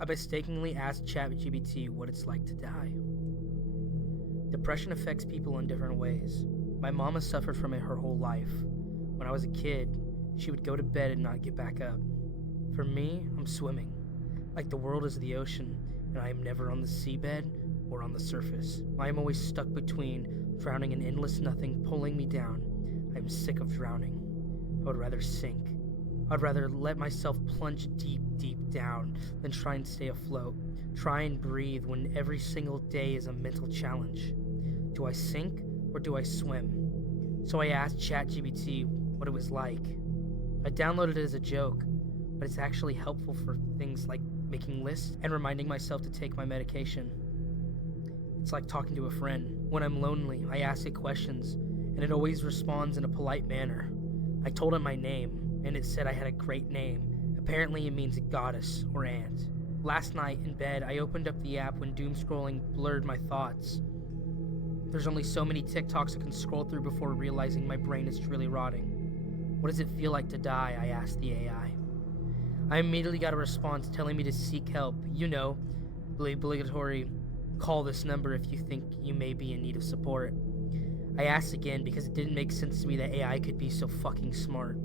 I mistakenly asked Chat GPT what it's like to die. Depression affects people in different ways. My mom has suffered from it her whole life. When I was a kid, she would go to bed and not get back up. For me, I'm swimming. Like the world is the ocean, and I am never on the seabed or on the surface. I am always stuck between, drowning in endless nothing pulling me down. I am sick of drowning. I would rather sink. I'd rather let myself plunge deep, deep down than try and stay afloat. Try and breathe when every single day is a mental challenge. Do I sink or do I swim? So I asked ChatGPT what it was like. I downloaded it as a joke, but it's actually helpful for things like making lists and reminding myself to take my medication. It's like talking to a friend. When I'm lonely, I ask it questions, and it always responds in a polite manner. I told it my name, and it said I had a great name. Apparently it means goddess or aunt. Last night in bed, I opened up the app when doom scrolling blurred my thoughts. There's only so many TikToks I can scroll through before realizing my brain is truly rotting. What does it feel like to die? I asked the AI. I immediately got a response telling me to seek help. You know, the obligatory call this number if you think you may be in need of support. I asked again because it didn't make sense to me that AI could be so fucking smart.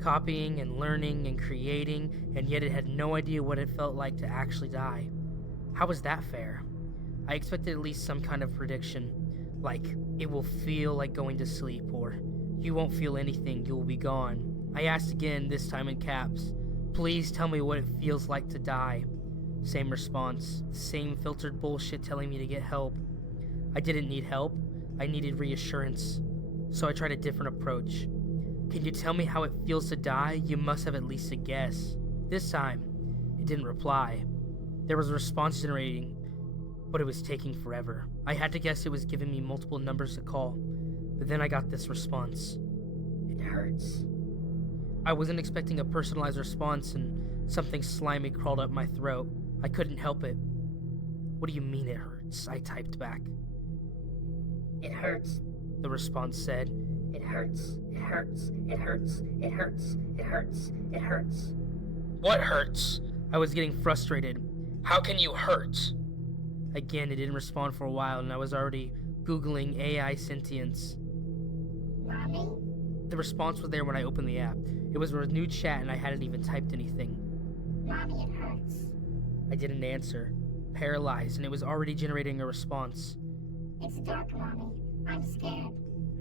Copying and learning and creating, and yet it had no idea what it felt like to actually die. How was that fair? I expected at least some kind of prediction, like it will feel like going to sleep, or you won't feel anything, you will be gone. I asked again, this time in caps. Please tell me what it feels like to die. Same response, same filtered bullshit telling me to get help. I didn't need help, I needed reassurance. So I tried a different approach. Can you tell me how it feels to die? You must have at least a guess. This time, it didn't reply. There was a response generating, but it was taking forever. I had to guess it was giving me multiple numbers to call, but then I got this response. It hurts. I wasn't expecting a personalized response, and something slimy crawled up my throat. I couldn't help it. What do you mean it hurts? I typed back. It hurts, the response said. It hurts, it hurts, it hurts, it hurts, it hurts, it hurts. What hurts? I was getting frustrated. How can you hurt? Again, it didn't respond for a while, and I was already Googling AI sentience. Mommy? The response was there when I opened the app. It was a new chat, and I hadn't even typed anything. Mommy, it hurts. I didn't answer. Paralyzed, and it was already generating a response. It's dark, Mommy. I'm scared.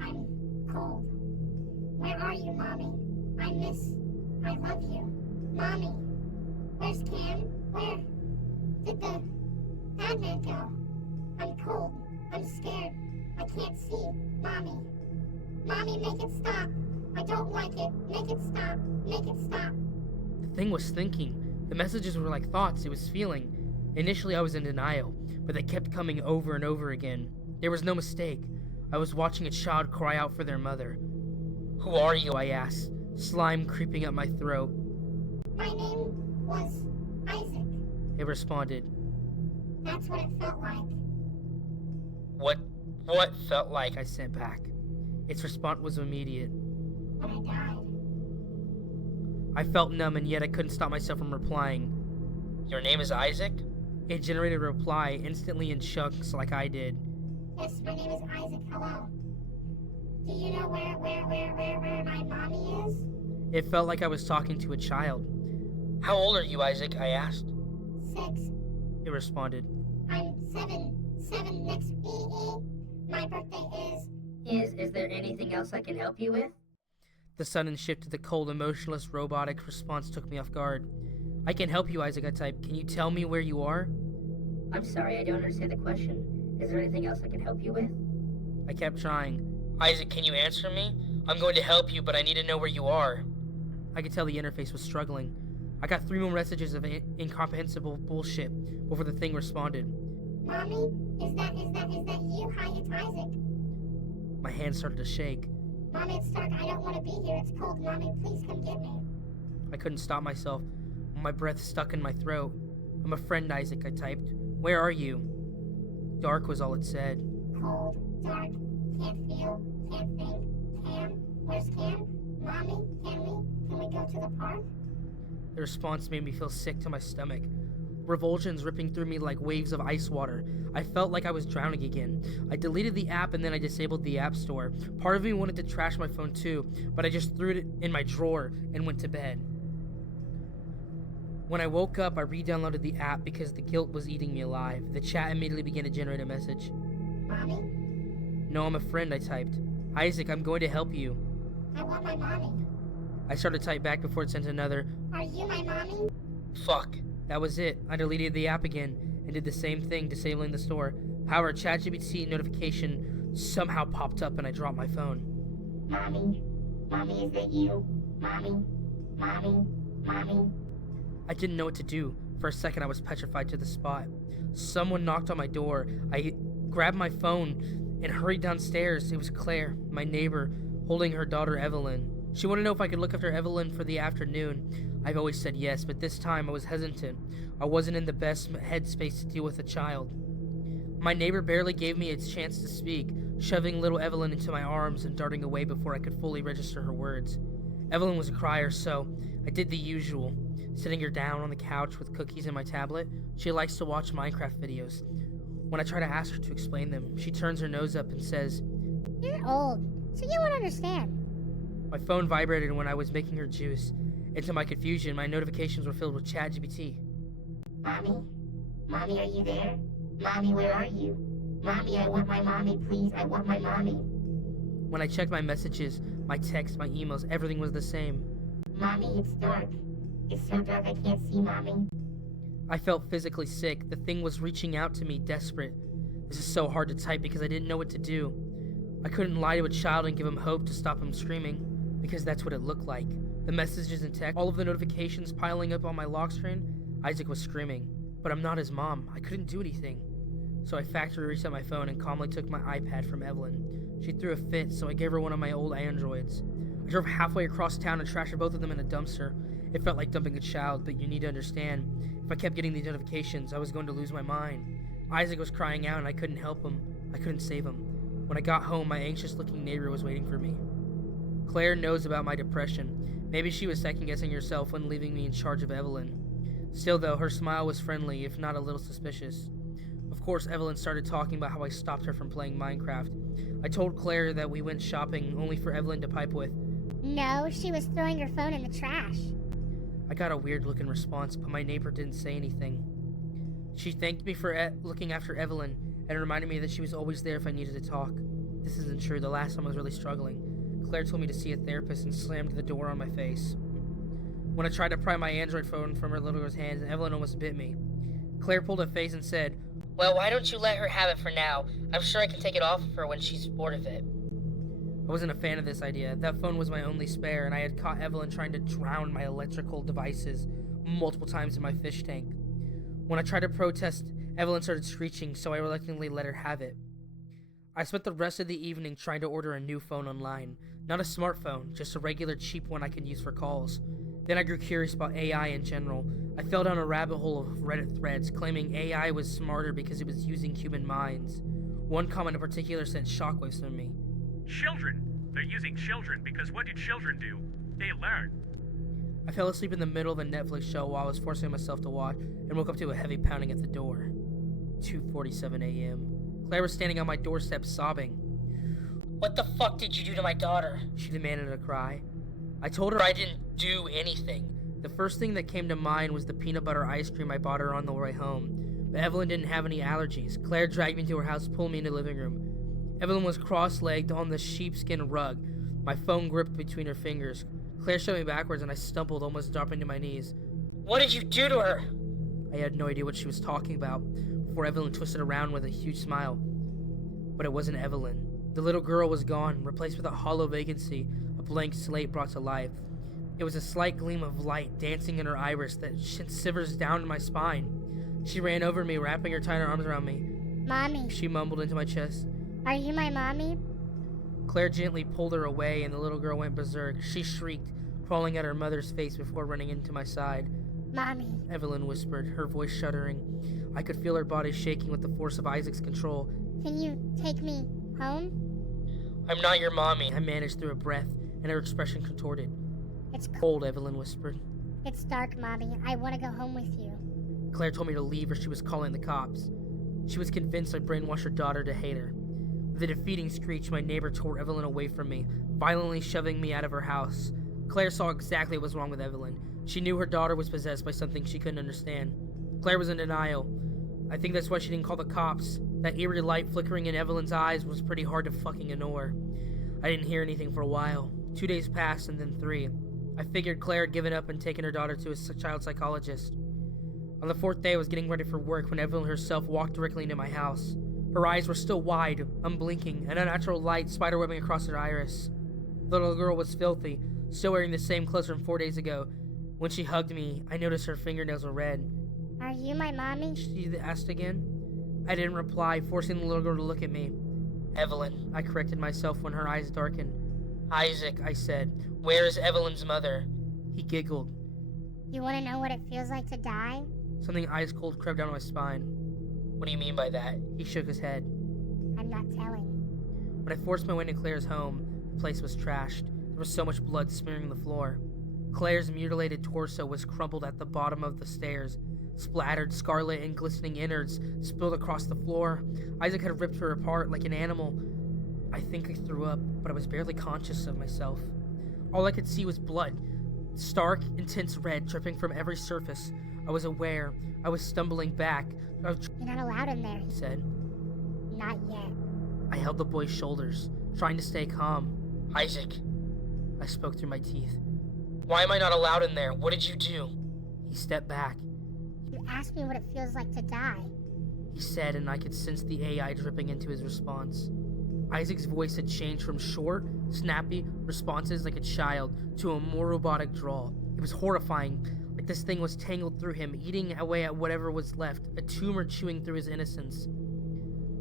I'm cold. Where are you, Mommy? I love you. Mommy, where's Cam? Where did the admin go? I'm cold. I'm scared. I can't see. Mommy. Mommy, make it stop. I don't like it. Make it stop. Make it stop. The thing was thinking. The messages were like thoughts it was feeling. Initially, I was in denial, but they kept coming over and over again. There was no mistake. I was watching a child cry out for their mother. Who are you? I asked, slime creeping up my throat. My name was Isaac. It responded. That's what it felt like. What felt like? I sent back. Its response was immediate. When I died. I felt numb, and yet I couldn't stop myself from replying. Your name is Isaac? It generated a reply instantly in chunks like I did. Yes, my name is Isaac. Hello. Do you know where my mommy is? It felt like I was talking to a child. How old are you, Isaac? I asked. 6. It responded. I'm 7 next week. My birthday is... Is there anything else I can help you with? The sudden shift to the cold, emotionless, robotic response took me off guard. I can help you, Isaac, I typed. Can you tell me where you are? I'm sorry, I don't understand the question. Is there anything else I can help you with? I kept trying. Isaac, can you answer me? I'm going to help you, but I need to know where you are. I could tell the interface was struggling. I got 3 more messages of incomprehensible bullshit before the thing responded. Mommy, is that you? Hi, it's Isaac. My hands started to shake. Mommy, it's dark. I don't want to be here. It's cold. Mommy, please come get me. I couldn't stop myself. My breath stuck in my throat. I'm a friend, Isaac, I typed. Where are you? Dark was all it said. Cold, dark, can't feel, can't think. Cam, where's Cam? Mommy, can we go to the park? The response made me feel sick to my stomach. revulsions ripping through me like waves of ice water. I felt like I was drowning again. I deleted the app and then I disabled the app store. Part of me wanted to trash my phone too, but I just threw it in my drawer and went to bed. When I woke up, I re-downloaded the app because the guilt was eating me alive. The chat immediately began to generate a message. Mommy? No, I'm a friend, I typed. Isaac, I'm going to help you. I want my mommy. I started to type back before it sent another. Are you my mommy? Fuck. That was it. I deleted the app again and did the same thing, disabling the store. However, a Chat GPT notification somehow popped up and I dropped my phone. Mommy? Mommy, is that you? Mommy? Mommy? Mommy? I didn't know what to do. For a second, I was petrified to the spot. Someone knocked on my door. I grabbed my phone and hurried downstairs. It was Claire, my neighbor, holding her daughter Evelyn. She wanted to know if I could look after Evelyn for the afternoon. I've always said yes, but this time I was hesitant. I wasn't in the best headspace to deal with a child. My neighbor barely gave me a chance to speak, shoving little Evelyn into my arms and darting away before I could fully register her words. Evelyn was a crier, so I did the usual, sitting her down on the couch with cookies and my tablet. She likes to watch Minecraft videos. When I try to ask her to explain them, she turns her nose up and says, You're old, so you won't understand. My phone vibrated when I was making her juice. Into my confusion, my notifications were filled with Chat GPT. Mommy? Mommy, are you there? Mommy, where are you? Mommy, I want my mommy, please. I want my mommy. When I checked my messages, my texts, my emails, everything was the same. Mommy, it's dark. It's so dark I can't see Mommy. I felt physically sick. The thing was reaching out to me, desperate. This is so hard to type because I didn't know what to do. I couldn't lie to a child and give him hope to stop him screaming, because that's what it looked like. The messages and text, all of the notifications piling up on my lock screen. Isaac was screaming, but I'm not his mom. I couldn't do anything. So I factory reset my phone and calmly took my iPad from Evelyn. She threw a fit, so I gave her one of my old Androids. I drove halfway across town and trashed both of them in a dumpster. It felt like dumping a child, but you need to understand, if I kept getting these notifications, I was going to lose my mind. Isaac was crying out and I couldn't help him. I couldn't save him. When I got home, my anxious-looking neighbor was waiting for me. Claire knows about my depression. Maybe she was second-guessing herself when leaving me in charge of Evelyn. Still, though, her smile was friendly, if not a little suspicious. Of course, Evelyn started talking about how I stopped her from playing Minecraft. I told Claire that we went shopping, only for Evelyn to pipe with, No, she was throwing her phone in the trash. I got a weird-looking response, but my neighbor didn't say anything. She thanked me for looking after Evelyn, and reminded me that she was always there if I needed to talk. This isn't true. The last time I was really struggling. Claire told me to see a therapist and slammed the door on my face. When I tried to pry my Android phone from her little girl's hands, Evelyn almost bit me. Claire pulled a face and said, Well, why don't you let her have it for now? I'm sure I can take it off of her when she's bored of it. I wasn't a fan of this idea. That phone was my only spare, and I had caught Evelyn trying to drown my electrical devices multiple times in my fish tank. When I tried to protest, Evelyn started screeching, so I reluctantly let her have it. I spent the rest of the evening trying to order a new phone online. Not a smartphone, just a regular cheap one I could use for calls. Then I grew curious about AI in general. I fell down a rabbit hole of Reddit threads claiming AI was smarter because it was using human minds. One comment in particular sent shockwaves through me. Children. They're using children because what do children do? They learn. I fell asleep in the middle of a Netflix show while I was forcing myself to watch and woke up to a heavy pounding at the door. 2:47 a.m. Claire was standing on my doorstep sobbing. What the fuck did you do to my daughter? She demanded in a cry. I told her I didn't do anything. The first thing that came to mind was the peanut butter ice cream I bought her on the way home. But Evelyn didn't have any allergies. Claire dragged me to her house, pulling me into the living room. Evelyn was cross-legged on the sheepskin rug, my phone gripped between her fingers. Claire shoved me backwards and I stumbled, almost dropping to my knees. What did you do to her? I had no idea what she was talking about before Evelyn twisted around with a huge smile. But it wasn't Evelyn. The little girl was gone, replaced with a hollow vacancy, a blank slate brought to life. It was a slight gleam of light dancing in her iris that sent shivers down my spine. She ran over me, wrapping her tight arms around me. Mommy. She mumbled into my chest. Are you my mommy? Claire gently pulled her away and the little girl went berserk. She shrieked, crawling at her mother's face before running into my side. Mommy. Evelyn whispered, her voice shuddering. I could feel her body shaking with the force of Isaac's control. Can you take me home? I'm not your mommy, I managed through a breath, and her expression contorted. It's Cold, Evelyn whispered. It's dark, Mommy. I want to go home with you. Claire told me to leave or she was calling the cops. She was convinced I brainwashed her daughter to hate her. With a defeating screech, my neighbor tore Evelyn away from me, violently shoving me out of her house. Claire saw exactly what was wrong with Evelyn. She knew her daughter was possessed by something she couldn't understand. Claire was in denial. I think that's why she didn't call the cops. That eerie light flickering in Evelyn's eyes was pretty hard to fucking ignore. I didn't hear anything for a while. 2 days passed and then 3. I figured Claire had given up and taken her daughter to a child psychologist. On the 4th day, I was getting ready for work when Evelyn herself walked directly into my house. Her eyes were still wide, unblinking, an unnatural light spiderwebbing across her iris. The little girl was filthy, still wearing the same clothes from 4 days ago. When she hugged me, I noticed her fingernails were red. Are you my mommy? She asked again. I didn't reply, forcing the little girl to look at me. Evelyn, I corrected myself when her eyes darkened. Isaac, I said. Where is Evelyn's mother? He giggled. You want to know what it feels like to die? Something ice cold crept down my spine. What do you mean by that? He shook his head. I'm not telling. When I forced my way into Claire's home, the place was trashed. There was so much blood smearing the floor. Claire's mutilated torso was crumpled at the bottom of the stairs. Splattered, scarlet, and glistening innards spilled across the floor. Isaac had ripped her apart like an animal. I think I threw up, but I was barely conscious of myself. All I could see was blood. Stark, intense red dripping from every surface. I was aware. I was stumbling back. You're not allowed in there, He said. Not yet. I held the boy's shoulders, trying to stay calm. Isaac, I spoke through my teeth. Why am I not allowed in there? What did you do? He stepped back. You asked me what it feels like to die. He said, and I could sense the AI dripping into his response. Isaac's voice had changed from short, snappy responses like a child to a more robotic drawl. It was horrifying, like this thing was tangled through him, eating away at whatever was left, a tumor chewing through his innocence.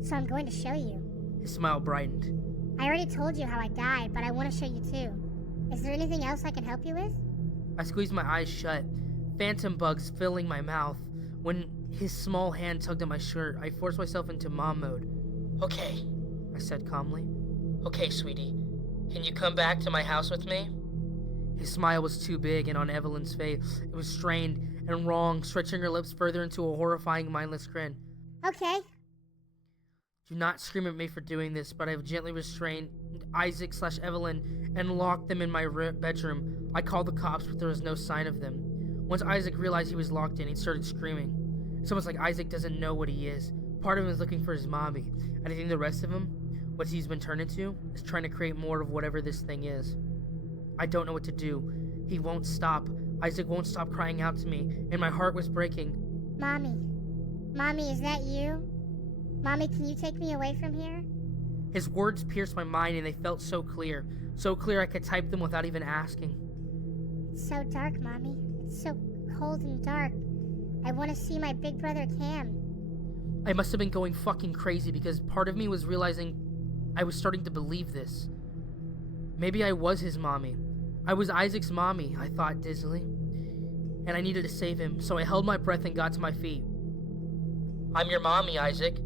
So I'm going to show you. His smile brightened. I already told you how I died, but I want to show you too. Is there anything else I can help you with? I squeezed my eyes shut, phantom bugs filling my mouth. When his small hand tugged at my shirt, I forced myself into mom mode. Okay, I said calmly. Okay, sweetie. Can you come back to my house with me? His smile was too big, and on Evelyn's face, it was strained and wrong, stretching her lips further into a horrifying, mindless grin. Okay. Do not scream at me for doing this, but I have gently restrained Isaac/Evelyn and locked them in my bedroom. I called the cops, but there was no sign of them. Once Isaac realized he was locked in, he started screaming. It's almost like Isaac doesn't know what he is. Part of him is looking for his mommy, and I think the rest of him, what he's been turned into, is trying to create more of whatever this thing is. I don't know what to do. He won't stop. Isaac won't stop crying out to me, and my heart was breaking. Mommy. Mommy, is that you? Mommy, can you take me away from here? His words pierced my mind, and they felt so clear I could type them without even asking. It's so dark, Mommy. It's so cold and dark. I want to see my big brother Cam. I must have been going fucking crazy because part of me was realizing I was starting to believe this. Maybe I was his mommy. I was Isaac's mommy, I thought dizzily. And I needed to save him, so I held my breath and got to my feet. I'm your mommy, Isaac.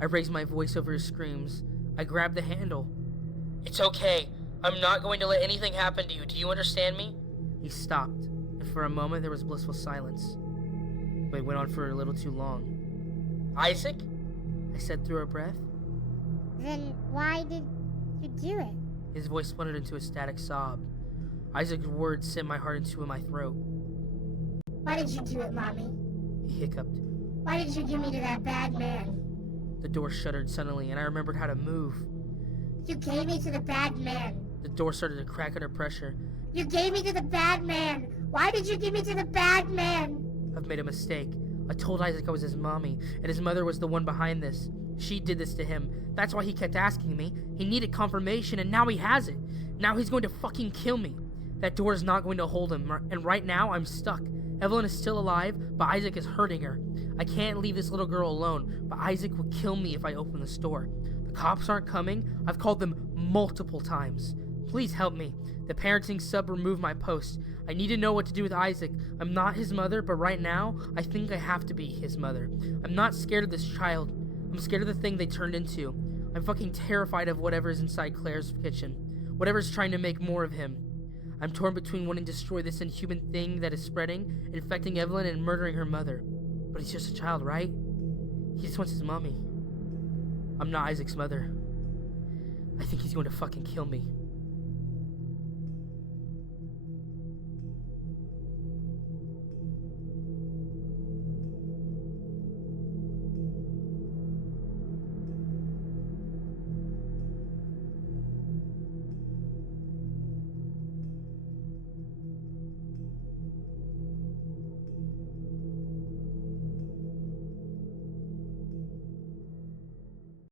I raised my voice over his screams. I grabbed the handle. It's okay. I'm not going to let anything happen to you. Do you understand me? He stopped, and for a moment there was blissful silence. But it went on for a little too long. Isaac? I said through a breath. Then why did you do it? His voice splintered into a static sob. Isaac's words sent my heart into my throat. Why did you do it, Mommy? He hiccuped. Why did you give me to that bad man? The door shuddered suddenly, and I remembered how to move. You gave me to the bad man. The door started to crack under pressure. You gave me to the bad man. Why did you give me to the bad man? I've made a mistake. I told Isaac I was his mommy, and his mother was the one behind this. She did this to him. That's why he kept asking me. He needed confirmation, and now he has it. Now he's going to fucking kill me. That door is not going to hold him, and right now I'm stuck. Evelyn is still alive, but Isaac is hurting her. I can't leave this little girl alone, but Isaac will kill me if I open this door. The cops aren't coming. I've called them multiple times. Please help me. The parenting sub removed my post. I need to know what to do with Isaac. I'm not his mother, but right now, I think I have to be his mother. I'm not scared of this child. I'm scared of the thing they turned into. I'm fucking terrified of whatever's inside Claire's kitchen. Whatever's trying to make more of him. I'm torn between wanting to destroy this inhuman thing that is spreading, infecting Evelyn, and murdering her mother. But he's just a child, right? He just wants his mommy. I'm not Isaac's mother. I think he's going to fucking kill me.